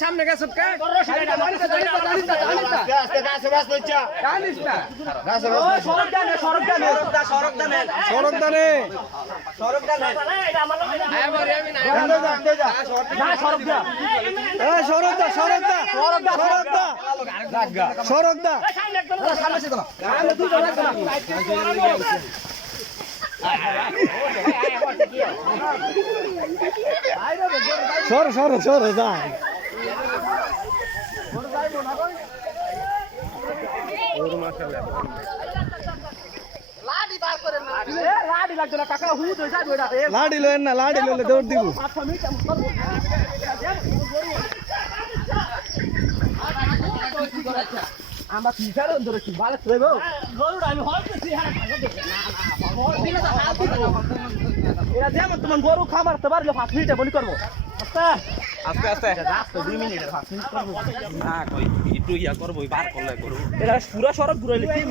সামনে গেছে সরো যায় লাড়ি লয়েন না লাড়ি লইলে দৌড় দিব আমরা পিছার ধরে কি ভালো ছিল গরুর আমি হলতেছি এরা যেমন তোমার গরু খাবার তো পারলে 5 মিনিটে বলি করবো আস্তে আস্তে আস্তে 2 মিনিটে 5 মিনিট করবো না কই একটু ইয়া করবো বার করলে করব এরা পুরো সড়ক ঘুরাইলে কি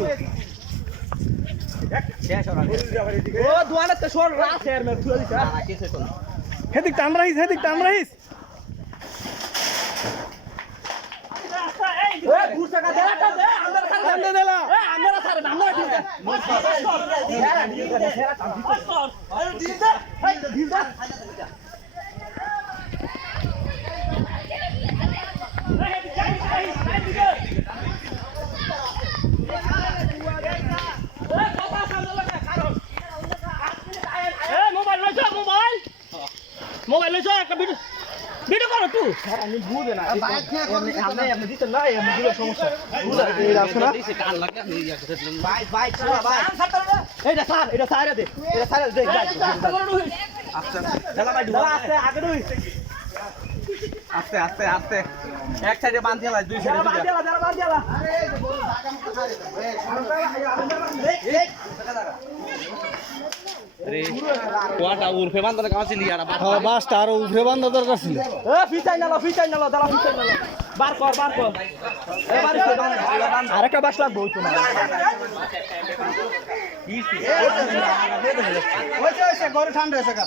ও দোয়ানাতে সর রাত এর মে থুয়া দিছ না কেসে তো হেদিক টান রাইস এ ঘুর টাকা দে अंदर সারে দেলা এ अंदर সারে আমরা ঠিক আছে আরে দিন দে দিন দে মোবাইল লইছো একটা ভিডিও করো তুই স্যার আমি বুঝে না আপনি দিতে না আমি দিলে সমস্যা এই রাখছ না টান লাগে ভাই এইটা স্যার দে আস্তে আগে দুই আস্তে এক সাইডে বাঁধ দিলা দুই সাইডে বাঁধ দিলা আরে কোয়াটা উরফে বান্দার কাছে লিয়া আর বাসটা আর উরফে বান্দা দরকার ছিল এ ফিচাই নালো দাঁড়া ফিচাই নালো বার কর এ বার আরেকটা বাস লাগবে ওই তো না ওইছে গরু ঠান্ডা হয়েছে গা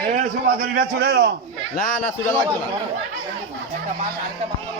এ সুবাদরিটা চলে না সুদা লাগবে না একটা মাছ আরেকটা বান্দা